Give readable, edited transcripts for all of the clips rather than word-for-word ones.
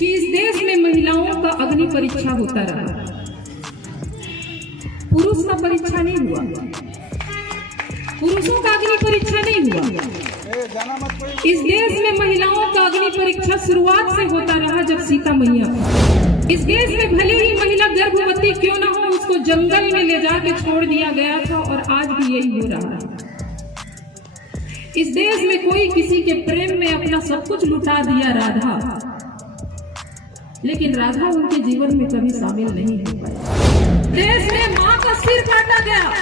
कि इस देश में महिलाओं का अग्नि परीक्षा होता रहा, पुरुष का परीक्षा नहीं हुआ, पुरुषों का अग्नि परीक्षा नहीं हुआ। इस देश में महिलाओं का अग्नि परीक्षा शुरुआत से होता रहा जब सीता मैया। इस देश में भले ही महिला गर्भवती क्यों ना हो, उसको जंगल में ले जाके छोड़ दिया गया था और आज भी यही हो रहा है। इस देश में कोई किसी के प्रेम में अपना सब कुछ लुटा दिया राधा, लेकिन राधा उनके जीवन में कभी शामिल नहीं हो पाई। देश में माँ का सिर काटा गया,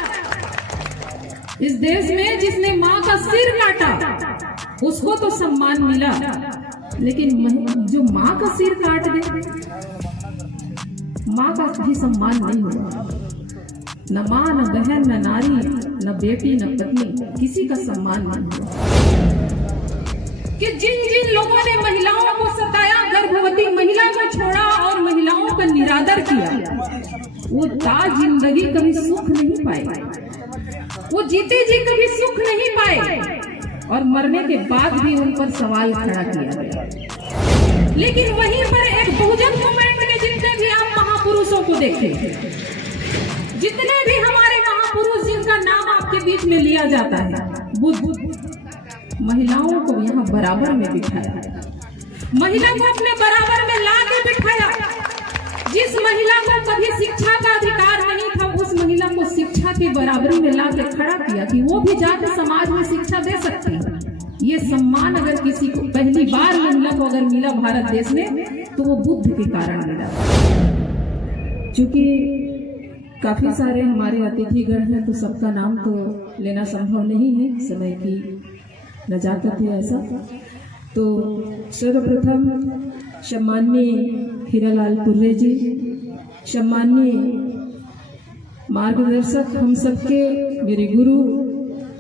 इस देश में जिसने माँ का सिर काटा उसको तो सम्मान मिला, लेकिन जो माँ का सिर काट दे, माँ का भी सम्मान नहीं हुआ। न माँ, न बहन, न नारी, न बेटी, न पत्नी, किसी का सम्मान नहीं हुआ। कि जिन जिन लोगों ने महिलाओं को सताया, गर्भवती महिला को छोड़ा और महिलाओं का निरादर किया, वो ताज जिंदगी कभी सुख नहीं पाए, वो जीते जी कभी सुख नहीं पाए और मरने के बाद भी उन पर सवाल खड़ा किया गया। लेकिन वहीं पर एक बहुजन मूवमेंट के जितने भी आप महापुरुषों को देखें, जितने भी हमारे महापुरुष जिनका नाम आपके बीच में लिया जाता है, बुद्ध, महिलाओं को यहाँ बराबर में बिठाया, महिला को अपने बराबर में ला के बिठाया। जिस महिला को कभी शिक्षा का अधिकार नहीं था, उस महिला को शिक्षा के बराबरी में ला के खड़ा किया कि वो भी जाकर समाज में शिक्षा दे सकती है। ये सम्मान अगर किसी को पहली बार महिला को अगर मिला भारत देश में, तो वो बुद्ध के कारण मिला। क्योंकि काफी सारे हमारे अतिथिगण हैं, तो सबका नाम तो लेना संभव नहीं है, समय की नजाकत है ऐसा। तो सर्वप्रथम सम्माननीय हीरालाल तुर्रे जी, सम्माननीय मार्गदर्शक हम सबके मेरे गुरु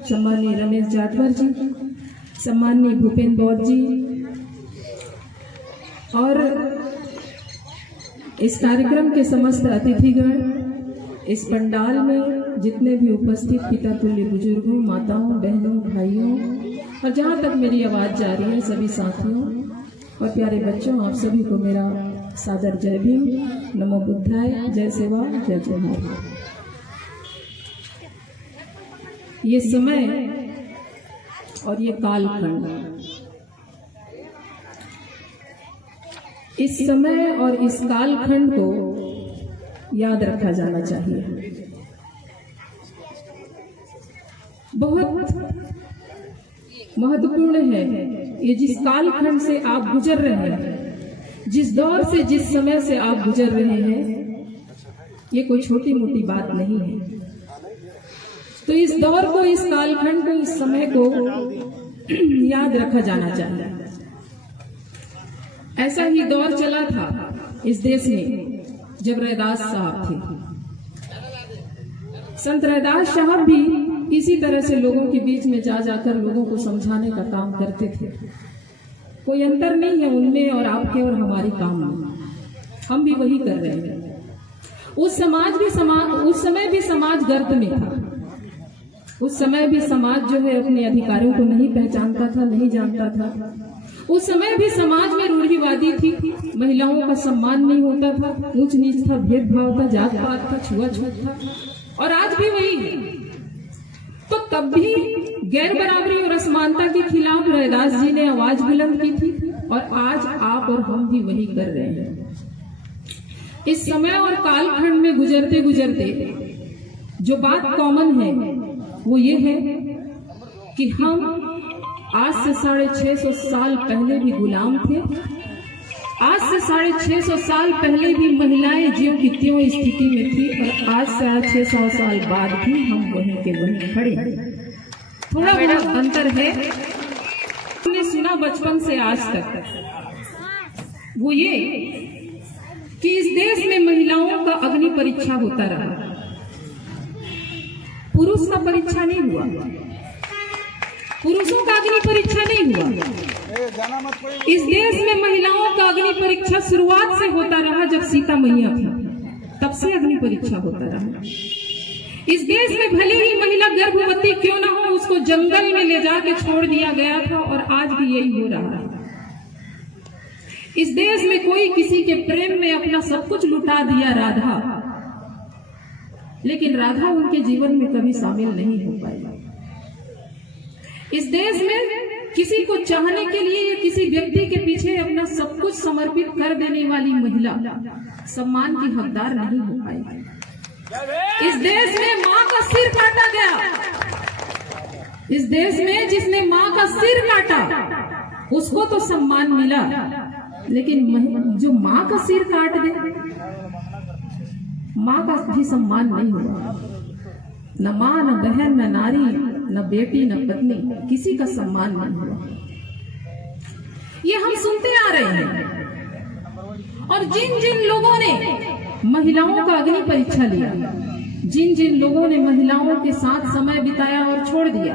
सम्माननीय रमेश जाटवर जी, सम्माननीय भूपेंद्र बौद्ध जी, और इस कार्यक्रम के समस्त अतिथिगण, इस पंडाल में जितने भी उपस्थित पिता तुल्य बुजुर्गों, माताओं, बहनों, भाइयों और जहाँ तक मेरी आवाज़ जा रही है सभी साथियों और प्यारे बच्चों, आप सभी को मेरा सादर जय भीम, नमो बुद्धाय, जय सेवा, जय जोहार। ये समय और ये कालखंड, इस समय और इस कालखंड को याद रखा जाना चाहिए। बहुत महत्वपूर्ण है ये जिस कालखंड से आप गुजर रहे हैं, जिस दौर से, जिस समय से आप गुजर रहे हैं, ये कोई छोटी मोटी बात नहीं है। तो इस दौर को, इस कालखंड को, इस समय को याद रखा जाना चाहिए। ऐसा ही दौर चला था इस देश में जब रैदास साहब थे। संत रैदास साहब भी इसी तरह से लोगों के बीच में जा जाकर लोगों को समझाने का काम करते थे। कोई अंतर नहीं है उनमें और आपके और हमारे काम में, हम भी वही कर रहे हैं। उस समय भी समाज गर्त में था। उस समय भी समाज जो है अपने अधिकारों को नहीं पहचानता था, नहीं जानता था। उस समय भी समाज में रूढ़िवादी थी, महिलाओं का सम्मान नहीं होता था, ऊंच नीच था, भेदभाव था, जात पात था, छुआछूत था, और आज भी वही है। तो तब भी गैर बराबरी और असमानता के खिलाफ रैदास जी ने आवाज बुलंद की थी और आज आप और हम भी वही कर रहे हैं। इस समय और कालखंड में गुजरते गुजरते जो बात कॉमन है वो ये है कि हम आज से 650 साल पहले भी गुलाम थे। आज से 650 साल पहले भी महिलाएं ज्यों की त्यों स्थिति में थी और आज से 600 साल बाद भी हम वहीं के वहीं खड़े हैं। थोड़ा बड़ा अंतर है। हमने सुना बचपन से आज तक, वो ये कि इस देश में महिलाओं का अग्नि परीक्षा होता रहा, पुरुष का परीक्षा नहीं हुआ, पुरुषों का अग्नि परीक्षा नहीं हुआ। इस देश में महिलाओं का अग्नि परीक्षा शुरुआत से होता रहा जब सीता मैया थी, तब से अग्नि परीक्षा होता रहा। इस देश में भले ही महिला गर्भवती क्यों ना हो, उसको जंगल में ले जाके छोड़ दिया गया था और आज भी यही हो रहा है। इस देश में कोई किसी के प्रेम में अपना सब कुछ लुटा दिया राधा, लेकिन राधा उनके जीवन में कभी शामिल नहीं हो पाई। इस देश में किसी को चाहने के लिए या किसी व्यक्ति के पीछे अपना सब कुछ समर्पित कर देने वाली महिला सम्मान की हकदार नहीं हो पाई। इस देश में मां का सिर काटा गया। इस देश में जिसने मां का सिर काटा उसको तो सम्मान मिला, लेकिन जो मां का सिर काट दे, मां का भी सम्मान नहीं हुआ। न मां, न बहन, न नारी, न बेटी, न पत्नी, किसी का सम्मान नहीं हुआ। ये हम सुनते आ रहे हैं। और जिन जिन लोगों ने महिलाओं का अग्नि परीक्षा लिया, जिन जिन लोगों ने महिलाओं के साथ समय बिताया और छोड़ दिया,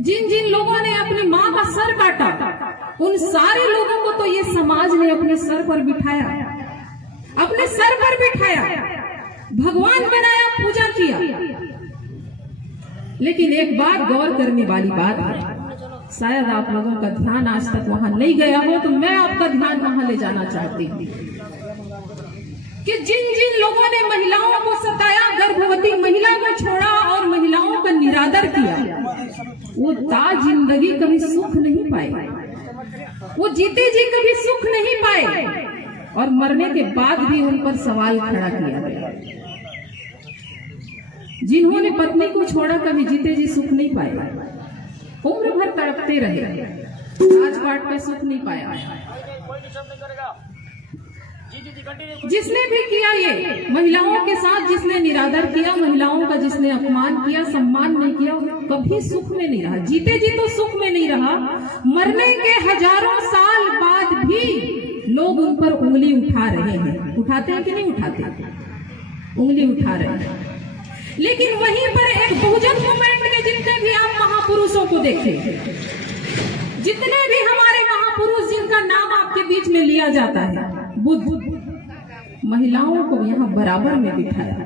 जिन जिन लोगों ने अपनी मां का सर काटा, उन सारे लोगों को तो ये समाज ने अपने सर पर बिठाया, अपने सर पर बिठाया, भगवान बनाया, पूजा किया। लेकिन एक बात गौर करने वाली बात है, शायद आप लोगों का ध्यान आज तक वहां नहीं गया हो, तो मैं आपका ध्यान वहां ले जाना चाहती हूँ कि जिन जिन लोगों ने महिलाओं को सताया, गर्भवती महिला को छोड़ा और महिलाओं का निरादर किया, वो ताज जिंदगी कभी सुख नहीं पाए, वो जीते जी कभी सुख नहीं पाए, और मरने के बाद भी उन पर सवाल खड़ा किया गया। जिन्होंने पत्नी को छोड़ा कभी जीते जी सुख नहीं पाए, उम्र भर तड़पते रहे, राजपाट पे सुख नहीं पाया। जिसने भी किया ये महिलाओं के साथ, जिसने निरादर किया, महिलाओं का जिसने अपमान किया, सम्मान नहीं किया, कभी सुख में नहीं रहा, जीते जी तो सुख में नहीं रहा, मरने के हजारों साल बाद भी लोग उन पर उंगली उठा रहे हैं। उठाते हैं कि नहीं उठाते? उंगली उठा रहे हैं। लेकिन वहीं पर एक बहुजन मूवमेंट के जितने भी आप महापुरुषों को देखें, जितने भी हमारे महापुरुष जिनका नाम आपके बीच में लिया जाता है, बुद्ध, महिलाओं को यहाँ बराबर में बिठाया,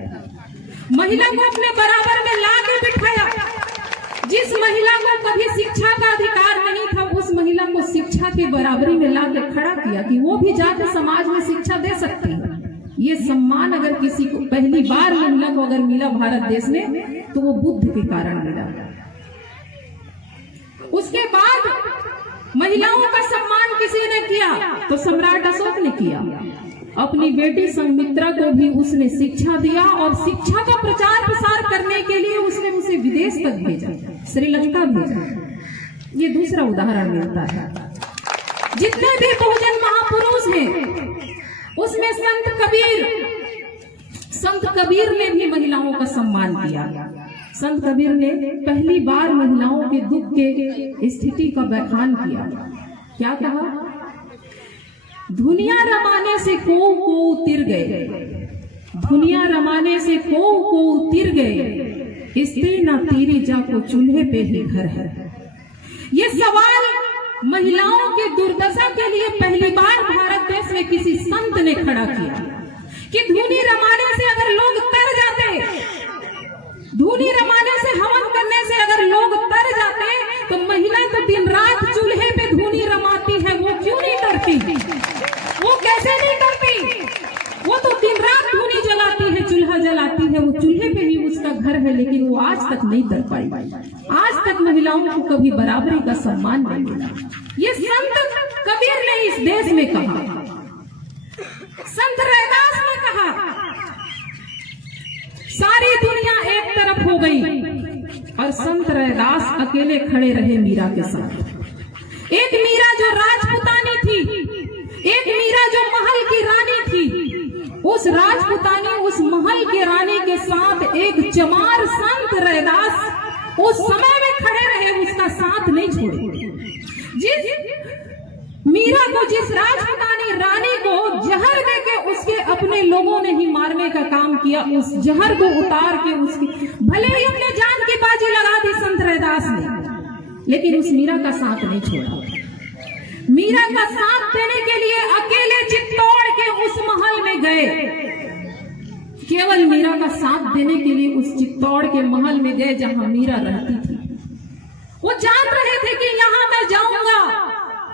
महिला को अपने बराबर में ला के बिठाया। जिस महिला को कभी शिक्षा का अधिकार नहीं था, उस महिला को शिक्षा के बराबरी में ला के खड़ा किया कि वो भी जाकर समाज में शिक्षा दे सकती है। ये सम्मान अगर किसी को पहली बार महिला को अगर मिला भारत देश में, तो वो बुद्ध के कारण मिला। उसके बाद महिलाओं का सम्मान किसी ने किया तो सम्राट अशोक ने किया। अपनी बेटी संघमित्रा को भी उसने शिक्षा दिया, और शिक्षा का प्रचार प्रसार करने के लिए उसने उसे विदेश तक भेजा, श्रीलंका भेजा। ये दूसरा उदाहरण मिलता है। जितने भी बहुजन महापुरुष हैं, उसमें संत कबीर ने भी महिलाओं का सम्मान किया। संत कबीर ने पहली बार महिलाओं के दुख के स्थिति का व्याख्यान किया। क्या कहा? दुनिया रमाने से को तिर गए, दुनिया रमाने से को तिर गए, स्त्री ना तीरी जाको चूल्हे पे ही घर है। ये सवाल महिलाओं की दुर्दशा के लिए पहली बार भारत देश में किसी संत ने खड़ा किया कि धूनी रमाने से अगर लोग तर जाते, धूनी रमाने से, हवन करने से अगर लोग तर जाते, तो महिला तो दिन रात चूल्हे पे धूनी रमाती है, वो क्यों नहीं करती? वो कैसे नहीं करती? वो तो दिन रात धूनी जलाती है, चूल्हा जलाती है, वो चूल्हे पे ही उसका घर है, लेकिन वो आज तक नहीं कर पाई। आज तक महिलाओं को कभी बराबरी का सम्मान नहीं मिला। ये संत कबीर ने इस देश में कहा, संत रैदास ने कहा। सारी दुनिया एक तरफ हो गई और संत रैदास अकेले खड़े रहे मीरा के साथ। एक मीरा जो राजपुतानी थी, एक मीरा जो महल की रानी थी, उस राजपुतानी, उस महल के रानी के साथ एक चमार संत रैदास उस समय में खड़े रहे, उसका साथ नहीं छोड़े। जिस मीरा को, जिस राजपुतानी रानी को जहर देके उसके अपने लोगों ने ही मारने का काम किया, उस जहर को उतार के उसकी, भले ही अपने जान की बाजी लगा दी संत रैदास ने, लेकिन उस मीरा का साथ नहीं छोड़ा। मीरा का साथ देने के लिए अकेले चित्तौड़ के उस महल में गए, केवल मीरा का साथ देने के लिए उस चित्तौड़ के महल में गए जहां मीरा रहती थी। वो जान रहे थे कि यहाँ मैं जाऊंगा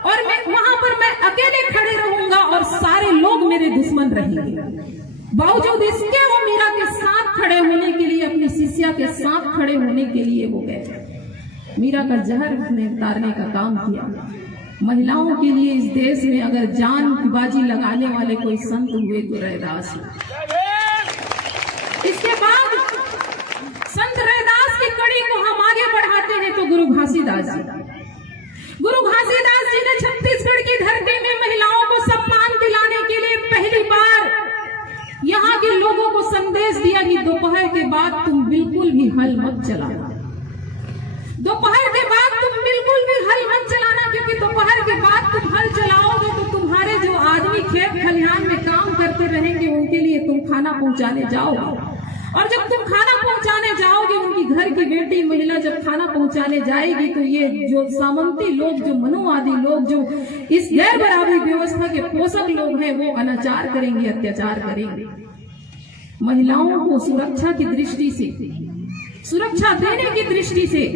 और वहां पर मैं अकेले खड़े रहूंगा और सारे लोग मेरे दुश्मन रहेंगे। बावजूद इसके वो मीरा के साथ खड़े होने के लिए, अपनी शिष्या के साथ खड़े होने के लिए वो गए। मीरा का जहर उसने उतारने का काम किया। महिलाओं के लिए इस देश में अगर जान की बाजी लगाने वाले कोई संत हुए तो रैदास। इसके बाद संत रैदास की कड़ी को हम आगे बढ़ाते हैं तो गुरु घासीदास जी। गुरु घासीदास जी ने छत्तीसगढ़ की धरती में महिलाओं को सम्मान दिलाने के लिए पहली बार यहाँ के लोगों को संदेश दिया कि दोपहर के बाद तुम बिल्कुल भी हल मत चलाना। दोपहर के बाद तुम बिल्कुल भी हल मत चलाना, क्योंकि दोपहर के बाद तुम हल चलाओगे तो तुम्हारे जो आदमी खेत खलिहान में काम करते रहेंगे उनके लिए तुम खाना पहुंचाने जाओगे। और जब तुम खाना पहुंचाने जाओगे, उनकी घर की बेटी महिला जब खाना पहुंचाने जाएगी तो ये जो सामंती लोग, जो मनोवादी लोग, जो इस गैर बराबरी व्यवस्था के पोषक लोग हैं, वो अनाचार करेंगे, अत्याचार करेंगे। महिलाओं को सुरक्षा की दृष्टि से, सुरक्षा देने की दृष्टि से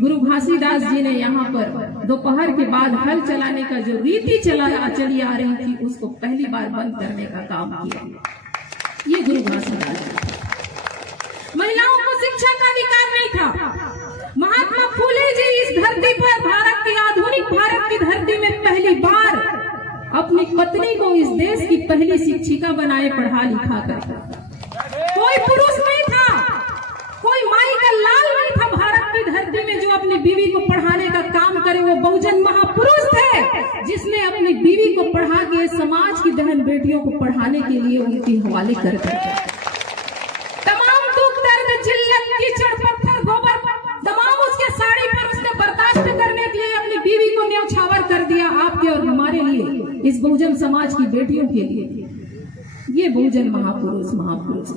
गुरु घासीदास जी ने यहाँ पर दोपहर के बाद हल चलाने का जो रीति चली आ रही थी उसको पहली बार बंद करने का काम किया। ये गुरु घासीदास जी। महिलाओं को शिक्षा का अधिकार नहीं था। महात्मा फूले जी इस धरती पर, भारत की आधुनिक भारत की धरती में पहली बार अपनी पत्नी को इस देश की पहली शिक्षिका बनाए, पढ़ा लिखा कर। कोई पुरुष नहीं था, कोई माई का लाल नहीं था भारत की धरती में जो अपनी बीवी को पढ़ाने का काम करे। वो बहुजन महापुरुष थे जिसने अपनी बीवी को पढ़ा के समाज की बहन बेटियों को पढ़ाने के लिए उनके हवाले कर दिया। तमाम दुख दर्द, जिल्लत, कीचड़, पत्थर, गोबर, तमाम उसके साड़ी पर उसने बर्दाश्त करने के लिए अपनी बीवी को न्यौछावर कर दिया, आपके और हमारे लिए, इस बहुजन समाज की बेटियों के लिए। ये बहुजन महापुरुष।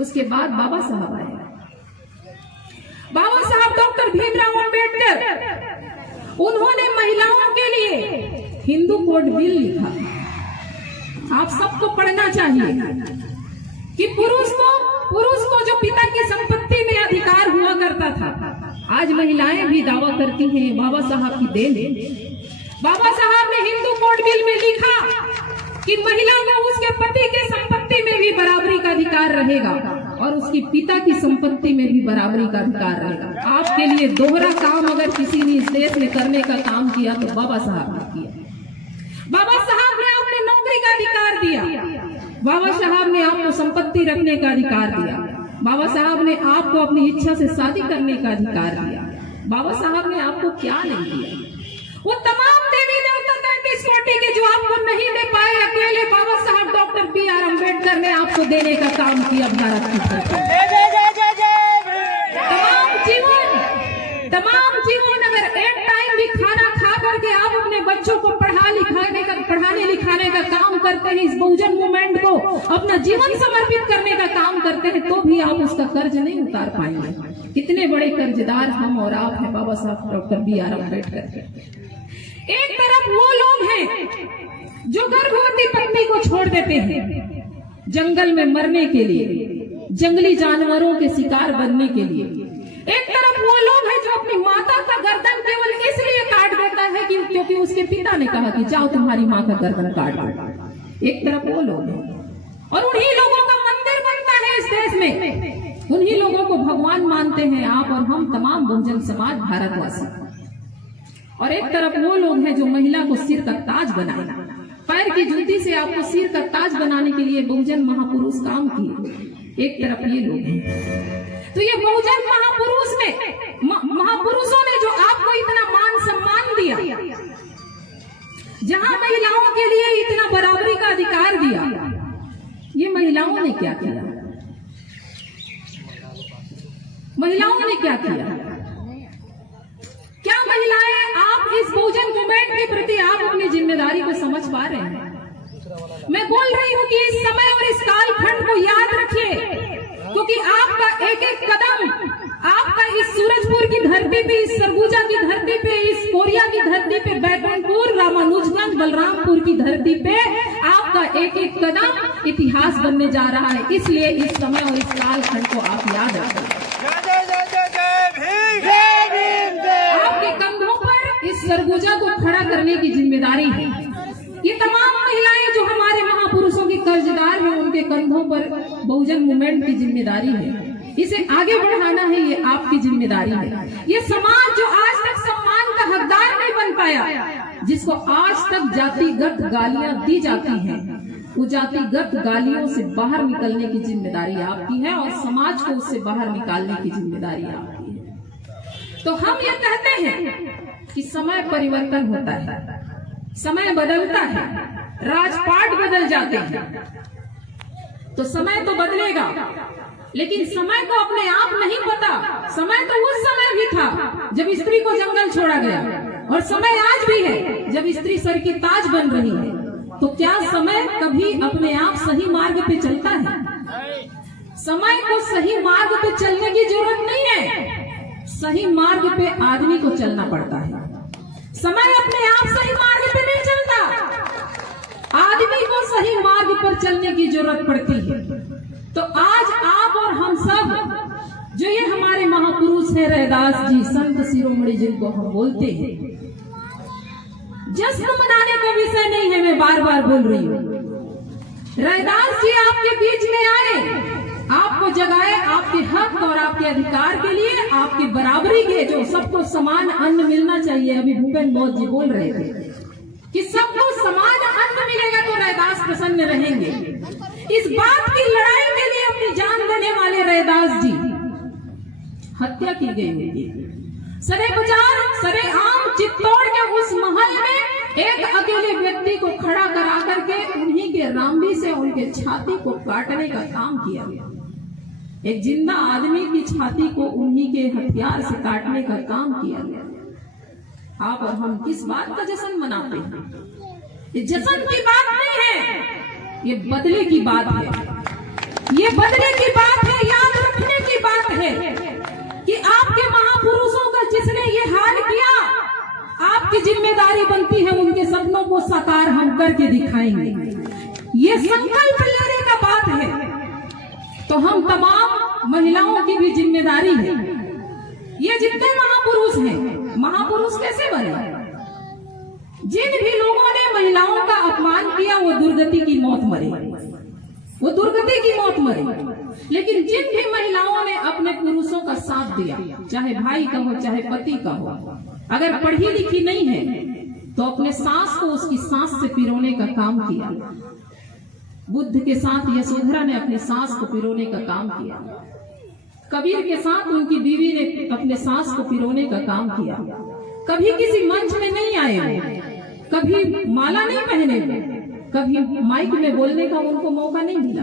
उसके बाद बाबा साहब आए। बाबा साहब डॉक्टर भीमराव अंबेडकर, उन्होंने महिलाओं के लिए हिंदू कोड बिल लिखा। आप सबको पढ़ना चाहिए कि पुरुष को जो पिता की संपत्ति में अधिकार हुआ करता था, आज महिलाएं भी दावा करती हैं बाबा साहब की देन है। बाबा साहब ने हिंदू कोड बिल में लिखा कि महिला को उसके पति के संपत्ति में भी बराबरी का अधिकार रहेगा और उसकी पिता की संपत्ति में भी बराबरी का अधिकार रहेगा। आपके लिए दोहरा काम अगर किसी ने इस देश में करने का काम किया तो बाबा साहब ने किया। बाबा साहब ने आपने नौकरी का अधिकार दिया। बाबा साहब ने आपको संपत्ति रखने का अधिकार दिया। बाबा साहब ने आपको अपनी इच्छा से शादी करने का अधिकार दिया। बाबा साहब ने आपको क्या नहीं दिया? वो तमाम देवी देवता 33 कोटि के जो आपको नहीं दे पाए, अकेले बाबा साहब डॉक्टर B.R. अम्बेडकर ने आपको देने का काम किया भारत की धरती। तमाम जीवन अगर एक टाइम भी खाना खा करके आप अपने बच्चों को पढ़ाने लिखाने का काम करते हैं, इस बहुजन मूवमेंट को अपना जीवन समर्पित करने का काम करते हैं, तो भी आप उसका कर्ज नहीं उतार पाएंगे। कितने बड़े कर्जदार हम और आप हैं बाबा साहब डॉक्टर B.R. अम्बेडकर। एक तरफ वो लोग हैं जो गर्भवती पत्नी को छोड़ देते हैं जंगल में मरने के लिए, जंगली जानवरों के शिकार बनने के लिए। एक तरफ वो लोग हैं जो अपनी माता का गर्दन केवल इसलिए काट देता है क्योंकि उसके पिता ने कहा कि जाओ तुम्हारी माँ का गर्दन काट दो। एक तरफ वो लोग हैं और उन्हीं लोगों का मंदिर बनता है इस देश में, उन्हीं लोगों को भगवान मानते हैं आप और हम, तमाम बहुजन समाज भारतवासी। और एक तरफ वो लोग हैं जो महिला को सिर का ताज बनाए, पैर की जूती से आपको सिर का ताज बनाने के लिए बहुजन महापुरुष काम किए। एक तरफ ये लोग हैं। तो ये बहुजन महापुरुषों ने जो आपको इतना मान सम्मान दिया, जहां महिलाओं के लिए इतना बराबरी का अधिकार दिया, ये महिलाओं ने क्या किया? महिलाओं ने क्या किया? क्या महिलाएं आप इस बहुजन मूवमेंट के प्रति आप अपनी जिम्मेदारी को समझ पा रहे हैं? मैं बोल रही हूँ कि इस समय और इस कालखंड को याद रखिए, क्योंकि आपका एक एक कदम, आपका इस सूरजपुर की धरती पे, इस सरगुजा की धरती पे, इस कोरिया की धरती पे, बैकुंठपुर, रामानुजगंज, बलरामपुर की धरती पे आपका एक एक कदम इतिहास बनने जा रहा है। इसलिए इस समय और इस कालखंड को आप याद रखें। आपके कंधों पर इस इस सरगुजा को खड़ा करने की जिम्मेदारी है। ये तमाम महिलाएं जो हमारे महापुरुषों की कर्जदार हैं, उनके कंधों पर बहुजन मूवमेंट की जिम्मेदारी है। इसे आगे बढ़ाना है, ये आपकी जिम्मेदारी है। ये समाज जो आज तक सम्मान का हकदार नहीं बन पाया, जिसको आज तक जातिगत गालियां दी जाती हैं, वो जातिगत गालियों से बाहर निकलने की जिम्मेदारी आपकी है और समाज को उससे बाहर निकालने की जिम्मेदारी आपकी है। तो हम ये कहते हैं कि समय परिवर्तन होता है, समय बदलता है, राजपाट बदल जाते हैं, तो समय तो बदलेगा, लेकिन समय को अपने आप नहीं पता। समय तो उस समय भी था जब स्त्री को जंगल छोड़ा गया, और समय आज भी है जब स्त्री सर की ताज बन रही है। तो क्या समय कभी अपने आप सही मार्ग पे चलता है? समय को सही मार्ग पे चलने की जरूरत नहीं है, सही मार्ग पे आदमी को चलना पड़ता है। समय अपने आप सही मार्ग पे नहीं चलता, आदमी को सही मार्ग पर चलने की जरूरत पड़ती है। तो आज आप और हम सब जो ये हमारे महापुरुष हैं, रैदास जी, संत शिरोमणि जिनको हम बोलते हैं, जश्न मनाने का विषय नहीं है, मैं बार बार बोल रही हूँ। रैदास जी आपके बीच में आए, आपको जगाए आपके हक और आपके अधिकार के लिए, आपकी बराबरी के, जो सबको समान अन्न मिलना चाहिए। अभी भूपेंद्र बौद्ध जी बोल रहे थे कि सबको समान अन्न मिलेगा तो रैदास प्रसन्न रहेंगे। इस बात की लड़ाई के लिए अपनी जान देने वाले रैदास जी हत्या की गई होगी। सरेआम चित्तौड़ के उस महल में एक अकेले व्यक्ति को खड़ा करा करके उन्हीं के रामबी से उनके छाती को काटने का काम किया गया। एक जिंदा आदमी की छाती को उन्हीं के हथियार से काटने का काम किया गया। आप और हम किस बात का जश्न मनाते हैं? ये जश्न की बात नहीं है, ये बदले की बात है। ये बदले की बात है, याद रखने की बात है कि आपके महापुरुषों का जिसने ये हाल किया, आपकी जिम्मेदारी बनती है उनके सपनों को साकार हम करके दिखाएंगे। ये संकल्प लेने का बात है। तो हम तमाम महिलाओं की भी जिम्मेदारी है। ये जितने महापुरुष हैं, महापुरुष कैसे बने? जिन भी लोगों ने महिलाओं का अपमान किया वो दुर्गति की मौत मरे, वो दुर्गति की मौत मरे। लेकिन जिन भी महिलाओं ने अपने पुरुषों का साथ दिया, चाहे भाई का हो चाहे पति का हो, अगर पढ़ी लिखी नहीं है तो अपने सास को उसकी सांस से पिरोने का काम किया। बुद्ध के साथ यशोधरा ने अपनी सांस को पिरोने का काम किया। कबीर के साथ उनकी बीवी ने अपने सांस को पिरोने का काम किया। कभी किसी मंच में नहीं आए, कभी माला नहीं पहने, कभी माइक में बोलने का उनको मौका नहीं मिला,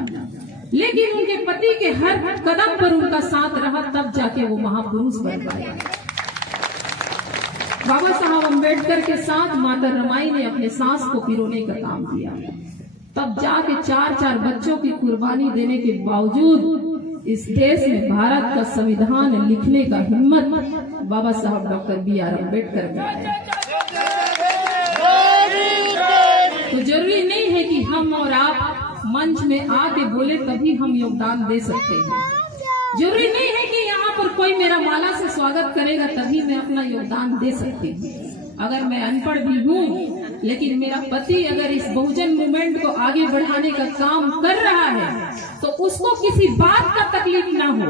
लेकिन उनके पति के हर कदम पर उनका साथ रहा, तब जाके वो महापुरुष बन पाए। बाबा साहब अम्बेडकर के साथ माता रमाई ने अपने सांस को पिरोने का काम किया, तब जाके 4-4 बच्चों की कुर्बानी देने के बावजूद इस देश में भारत का संविधान लिखने का हिम्मत बाबा साहब डॉक्टर B.R. अम्बेडकर में आया। तो जरूरी नहीं है कि हम और आप मंच में आके बोले तभी हम योगदान दे सकते हैं। जरूरी नहीं है कि यहाँ पर कोई मेरा माला से स्वागत करेगा तभी मैं अपना योगदान दे सकती हूँ। अगर मैं अनपढ़ भी हूँ, लेकिन मेरा पति अगर इस बहुजन मूवमेंट को आगे बढ़ाने का काम कर रहा है तो उसको किसी बात का तकलीफ ना हो,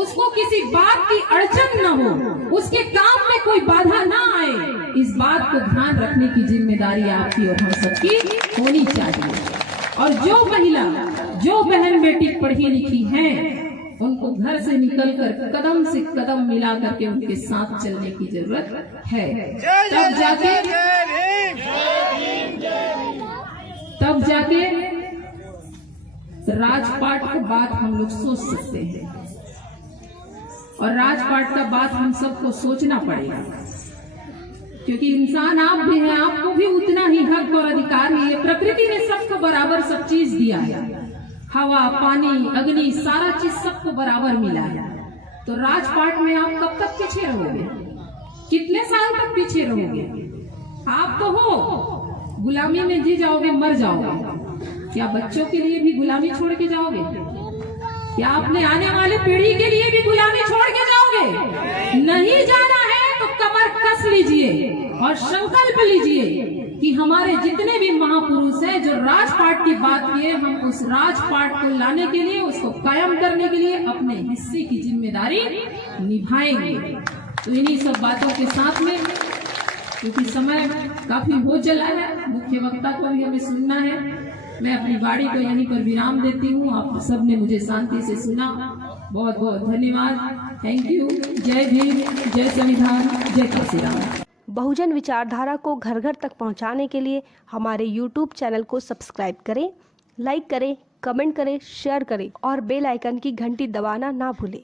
उसको किसी बात की अड़चन ना हो, उसके काम में कोई बाधा ना आए, इस बात को ध्यान रखने की जिम्मेदारी आपकी और हम सबकी होनी चाहिए। और जो महिला, जो बहन बेटी पढ़ी लिखी है, उनको घर से निकलकर कदम से कदम मिला करके उनके साथ चलने की जरूरत है। तब जाके राजपाट की बात हम लोग सोच सकते हैं, और राजपाट का बात हम सबको सोचना पड़ेगा, क्योंकि इंसान आप भी हैं, आपको भी उतना ही हक और अधिकार है। ये प्रकृति ने सबको बराबर सब चीज दिया है, हवा, पानी, अग्नि, सारा चीज सबको बराबर मिला है। तो राजपाट में आप कब तक पीछे रहोगे? कितने साल तक पीछे रहोगे? आप तो हो गुलामी में जी जाओगे, मर जाओगे। क्या बच्चों के लिए भी गुलामी छोड़ के जाओगे? क्या अपने आने वाले पीढ़ी के लिए भी गुलामी छोड़ के जाओगे? नहीं जाना है तो कमर कस लीजिए और संकल्प लीजिए कि हमारे जितने भी महापुरुष हैं जो राजपाट की बात किए, हम उस राजपाट को लाने के लिए, उसको कायम करने के लिए अपने हिस्से की जिम्मेदारी निभाएंगे। तो इन्हीं सब बातों के साथ में, क्योंकि समय काफी हो चला है, मुख्य वक्ता को भी हमें सुनना है, मैं अपनी वाणी को यहीं पर विराम देती हूँ। आप सबने मुझे शांति से सुना, बहुत बहुत धन्यवाद। Thank you. जय भीम, जय संविधान, जय काशीराम। बहुजन विचारधारा को घर घर तक पहुंचाने के लिए हमारे YouTube चैनल को सब्सक्राइब करें, लाइक करें, कमेंट करें, शेयर करें और बेल आइकन की घंटी दबाना ना भूलें।